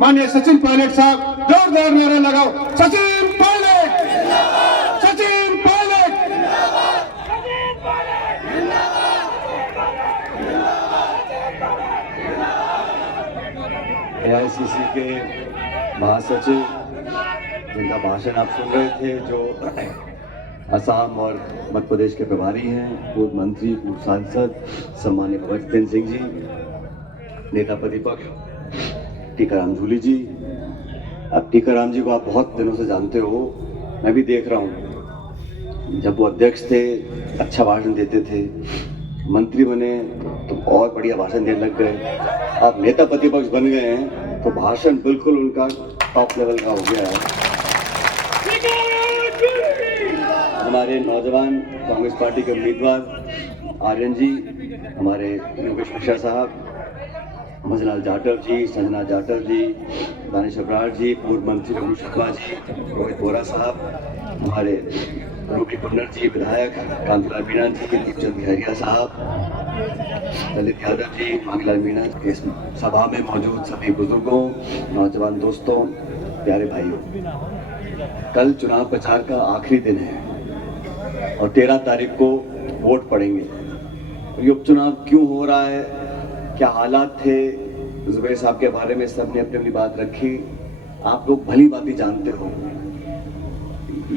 माननीय सचिन पायलट साहब जोरदार नारा लगाओ, सचिन पायलट, सचिन पायलट। एआईसीसी के महासचिव जिनका भाषण आप सुन रहे थे, जो असम और मध्य प्रदेश के प्रभारी हैं, पूर्व मंत्री, पूर्व सांसद सम्माननीय भगत जितेंद्र सिंह जी, नेता प्रतिपक्ष टीकाराम जूली जी। अब टीकाराम जी को आप बहुत दिनों से जानते हो, मैं भी देख रहा हूँ, जब वो अध्यक्ष थे अच्छा भाषण देते थे, मंत्री बने तो और बढ़िया भाषण देने लग गए, अब नेता प्रतिपक्ष बन गए हैं तो भाषण बिल्कुल उनका टॉप लेवल का हो गया है। हमारे नौजवान कांग्रेस पार्टी के उम्मीदवार आर्यन जी, हमारे योगेश मिश्रा साहब, मजलाल जाटव जी, संजना जाटव जी, दानिश अब्रार जी, पूर्व मंत्री रघु शर्मा जी, रोहित बोरा साहब, हमारे रूपी कुन्नर जी, विधायक कांतिलाल मीणा जी, दीपचंद खैरिया साहब, ललित यादव जी, मांगलाल मीणा, इस सभा में मौजूद सभी बुजुर्गों, नौजवान दोस्तों, प्यारे भाइयों, कल चुनाव प्रचार का आखिरी दिन है और 13 तारीख को वोट पड़ेंगे। ये उपचुनाव क्यों हो रहा है, क्या हालात थे, जुबैर साहब के बारे में सबने अपनी अपनी बात रखी, आप लोग भली भांति जानते हो।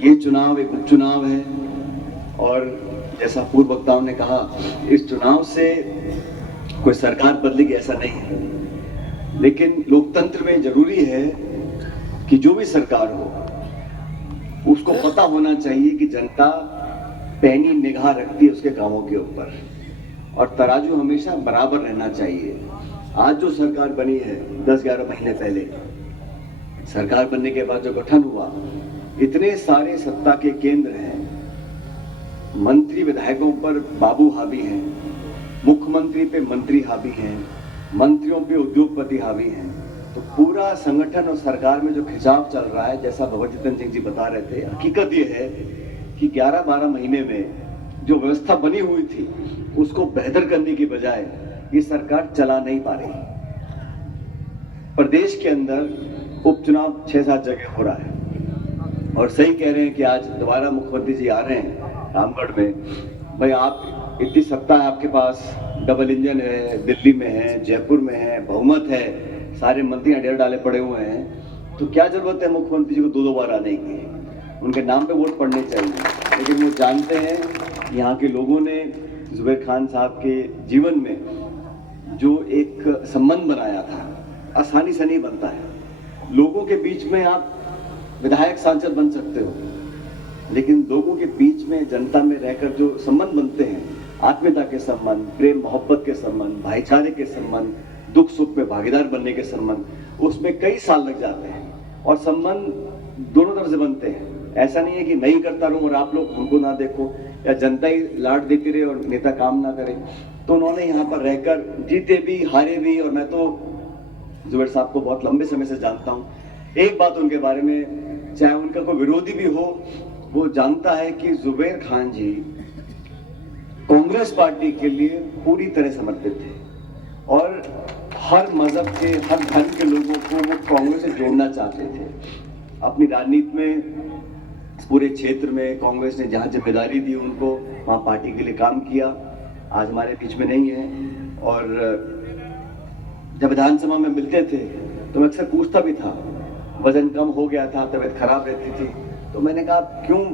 ये चुनाव एक उपचुनाव है और जैसा पूर्व वक्ताओं ने कहा, इस चुनाव से कोई सरकार बदलेगी ऐसा नहीं है, लेकिन लोकतंत्र में जरूरी है कि जो भी सरकार हो उसको पता होना चाहिए कि जनता पैनी निगाह रखती है उसके कामों के ऊपर और तराजू हमेशा बराबर रहना चाहिए। आज जो सरकार बनी है 10-11 महीने पहले, सरकार बनने के बाद जो गठन हुआ, इतने सारे सत्ता के केंद्र हैं, मंत्री विधायकों पर बाबू हावी हैं, मुख्यमंत्री पे मंत्री हावी हैं, मंत्रियों पे उद्योगपति हावी हैं, तो पूरा संगठन और सरकार में जो खिंचाव चल रहा है, जैसा भगत जितेंद्र सिंह जी बता रहे थे, हकीकत ये है कि 11-12 महीने में जो व्यवस्था बनी हुई थी उसको बेहतर करने की बजाय ये सरकार चला नहीं पा रही। प्रदेश के अंदर उपचुनाव 6-7 जगह हो रहा है और सही कह रहे हैं कि आज दोबारा मुख्यमंत्री जी आ रहे हैं रामगढ़ में। भाई, आप इतनी सत्ता है आपके पास, डबल इंजन है, दिल्ली में है, जयपुर में है, बहुमत है, सारे मंत्री डेढ़ डाले पड़े हुए हैं, तो क्या जरूरत है मुख्यमंत्री जी को 2-2 बार आने की? उनके नाम पे वोट पड़ने चाहिए। लेकिन वो जानते हैं, यहाँ के लोगों ने जुबैर खान साहब के जीवन में जो एक संबंध बनाया था, आसानी से नहीं बनता है। लोगों के बीच में आप विधायक सांसद बन सकते हो, लेकिन लोगों के बीच में जनता में रहकर जो संबंध बनते हैं, आत्मीयता के संबंध, प्रेम मोहब्बत के संबंध, भाईचारे के संबंध, दुख सुख में भागीदार बनने के संबंध, उसमें कई साल लग जाते हैं और संबंध दोनों तरफ से बनते हैं। ऐसा नहीं है कि मैं ही करता रहूं और आप लोग हमको ना देखो, या जनता ही लाड देती रहे और नेता काम ना करे। तो उन्होंने यहाँ पर रहकर जीते भी, हारे भी, और मैं तो जुबैर साहब को बहुत लंबे समय से जानता हूँ। एक बात उनके बारे में, चाहे उनका कोई विरोधी भी हो, वो जानता है कि जुबैर खान जी कांग्रेस पार्टी के लिए पूरी तरह समर्पित थे और हर मजहब के, हर धर्म के लोगों को वो कांग्रेस से जोड़ना चाहते थे। अपनी राजनीति में पूरे क्षेत्र में कांग्रेस ने जहाँ जिम्मेदारी दी उनको, वहाँ पार्टी के लिए काम किया। आज हमारे बीच में नहीं है और जब विधानसभा में मिलते थे तो मैं अक्सर पूछता भी था, वजन कम हो गया था, तबीयत खराब रहती थी, तो मैंने कहा क्यों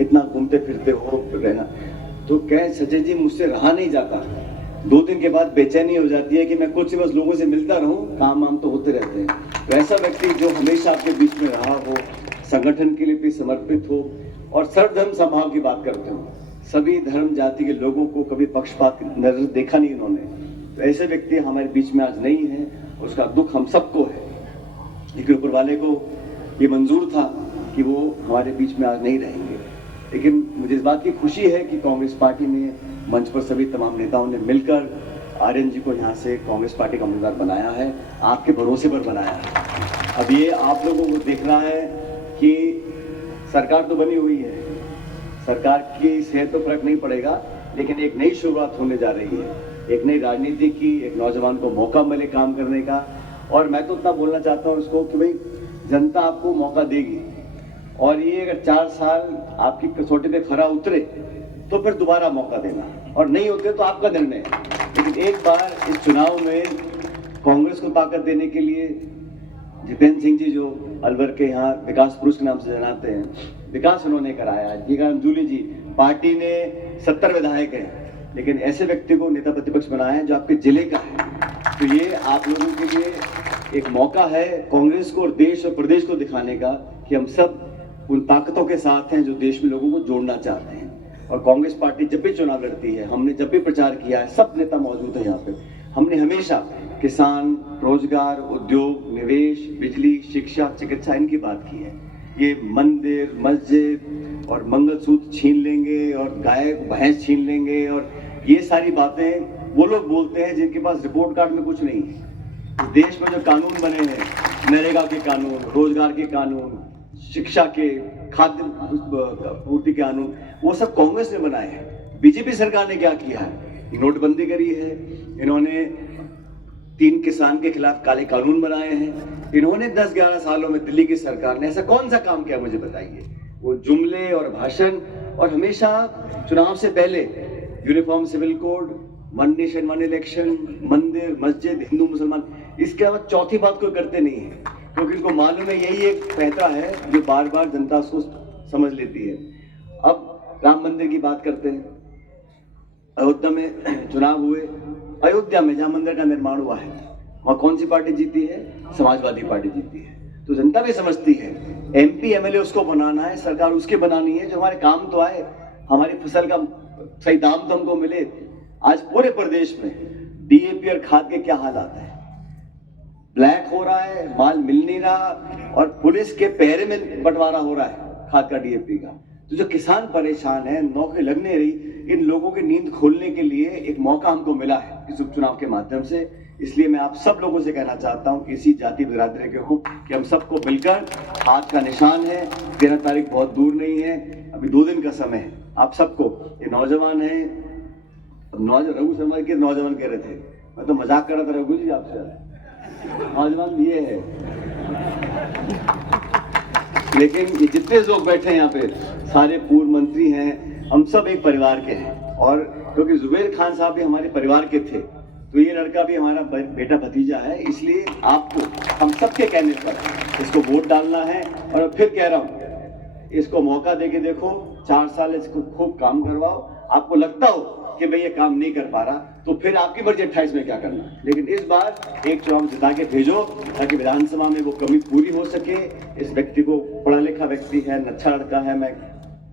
इतना घूमते फिरते हो रहना? तो कहे सचिन जी मुझसे रहा नहीं जाता, 2 दिन के बाद बेचैनी हो जाती है कि मैं कुछ बस लोगों से मिलता रहूं, काम वाम तो होते रहते हैं। वैसा व्यक्ति जो हमेशा आपके बीच में रहा हो, संगठन के लिए भी समर्पित हो और सर्वधर्म समभाव की बात करते हो, सभी धर्म जाति के लोगों को कभी पक्षपात नजर देखा नहीं इन्होंने, तो ऐसे व्यक्ति हमारे बीच में आज नहीं है। उसका दुख हम सबको है, लेकिन ऊपर वाले को ये मंजूर था कि वो हमारे बीच में आज नहीं रहेंगे। लेकिन मुझे इस बात की खुशी है कि कांग्रेस पार्टी ने मंच पर सभी तमाम नेताओं ने मिलकर आर्यन जी को यहाँ से कांग्रेस पार्टी का उम्मीदवार बनाया है, आपके भरोसे पर बनाया है। अब ये आप लोगों को देखना है कि सरकार तो बनी हुई है, सरकार की सेहत तो फर्क नहीं पड़ेगा, लेकिन एक नई शुरुआत होने जा रही है, एक नई राजनीति की, एक नौजवान को मौका मिले काम करने का और मैं तो उतना बोलना चाहता हूँ इसको कि भाई जनता आपको मौका देगी, और ये अगर 4 साल आपकी कसौटी पे खरा उतरे तो फिर दोबारा मौका देना, और नहीं होते तो आपका निर्णय है। लेकिन एक बार इस चुनाव में कांग्रेस को ताकत देने के लिए जितेंद्र सिंह जी, जो अलवर के यहाँ विकास पुरुष के नाम से जनाते हैं, विकास उन्होंने कराया। जीगाराम जूली जी, पार्टी ने 70 विधायक हैं, लेकिन ऐसे व्यक्ति को नेता प्रतिपक्ष बनाया है जो आपके जिले का है। तो ये आप लोगों के लिए एक मौका है कांग्रेस को और देश और प्रदेश को दिखाने का कि हम सब उन ताकतों के साथ हैं जो देश में लोगों को जोड़ना चाहते हैं। और कांग्रेस पार्टी जब भी चुनाव लड़ती है, हमने जब भी प्रचार किया है, सब नेता मौजूद हैं यहाँ पे, हमने हमेशा किसान, रोजगार, उद्योग, निवेश, बिजली, शिक्षा, चिकित्सा, इनकी बात की है। ये मंदिर, मस्जिद और मंगलसूत्र छीन लेंगे और गाय भैंस छीन लेंगे, और ये सारी बातें वो लोग बोलते हैं जिनके पास रिपोर्ट कार्ड में कुछ नहीं है। इस देश में जो कानून बने हैं, नरेगा के कानून, रोजगार के कानून, शिक्षा के, खाद्य पूर्ति के कानून, वो सब कांग्रेस ने बनाए हैं। बीजेपी सरकार ने क्या किया है? नोटबंदी करी है, इन्होंने 3 किसान के खिलाफ काले कानून बनाए हैं, इन्होंने 10-11 सालों में दिल्ली की सरकार ने ऐसा कौन सा काम किया, मुझे बताइए। वो जुमले और भाषण, और हमेशा चुनाव से पहले uniform civil code, one nation one election, मंदिर, मस्जिद, हिंदू मुसलमान, इसके अलावा चौथी बात कोई करते नहीं है, क्योंकि इनको मालूम है यही एक पैंतरा है जो बार बार जनता उसको समझ लेती है। अब राम मंदिर की बात करते हैं। अयोध्या में चुनाव हुए, अयोध्या में जहां मंदिर का निर्माण हुआ है, वहां कौन सी पार्टी जीती है? समाजवादी पार्टी जीती है। तो जनता भी समझती है MP MLA उसको बनाना है, सरकार उसके बनानी है जो हमारे काम तो आए, हमारी फसल का सही दाम तो हमको मिले। आज पूरे प्रदेश में DAP और खाद के क्या हालात है, ब्लैक हो रहा है, माल मिल नहीं रहा, और पुलिस के पहरे में बंटवारा हो रहा है खाद का, DAP का। तो जो किसान परेशान है, नौकरी लग नहीं रही, इन लोगों की नींद खोलने के लिए एक मौका हमको मिला है इस उपचुनाव के माध्यम से। इसलिए मैं आप सब लोगों से कहना चाहता हूं, किसी जाति बिरादरी के हो, कि हम सबको मिलकर, हाथ का निशान है, 13 तारीख बहुत दूर नहीं है, अभी 2 दिन का समय है। आप सबको, ये नौजवान है, रघु शर्मा के नौजवान कह रहे थे, मैं तो मजाक कर रहा था रघु जी आपसे, नौजवान ये है, लेकिन ये जितने लोग बैठे हैं यहाँ पे, सारे पूर्व मंत्री हैं, हम सब एक परिवार के हैं। और क्योंकि जुबेर खान साहब भी हमारे परिवार के थे, तो ये लड़का भी हमारा बेटा भतीजा है, इसलिए आपको हम सबके कहने पर इसको वोट डालना है। और फिर कह रहा हूँ, इसको मौका देके देखो, 4 साल इसको खूब काम करवाओ। आपको लगता हो कि भाई ये काम नहीं कर पा रहा, तो फिर आपकी मर्जी 28 में क्या करना, लेकिन इस बार एक चुनाव जिता के भेजो, ताकि विधानसभा में वो कमी पूरी हो सके। इस व्यक्ति को, पढ़ा लिखा व्यक्ति है, अच्छा लड़का है, मैं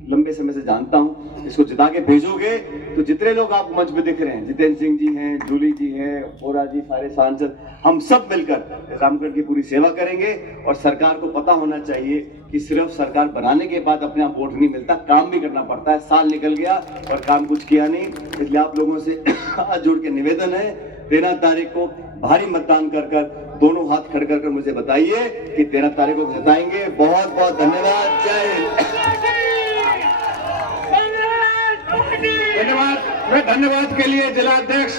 लंबे समय से जानता हूं, इसको जिता के भेजोगे तो जितने लोग आप मंच पे दिख रहे हैं, जितेंद्र सिंह जी हैं, जूली जी हैं, ओरा जी, सारे सांसद, हम सब मिलकर रामगढ़ की पूरी सेवा करेंगे। और सरकार को पता होना चाहिए कि सिर्फ सरकार बनाने के बाद अपने आप वोट नहीं मिलता, काम भी करना पड़ता है। साल निकल गया और काम कुछ किया नहीं, इसलिए आप लोगों से हाथ जोड़ के निवेदन है, 13 तारीख को भारी मतदान कर दोनों हाथ खड़े कर मुझे बताइए कि 13 तारीख को जिताएंगे। बहुत बहुत धन्यवाद। जय हिंद। धन्यवाद। मैं धन्यवाद के लिए जिला अध्यक्ष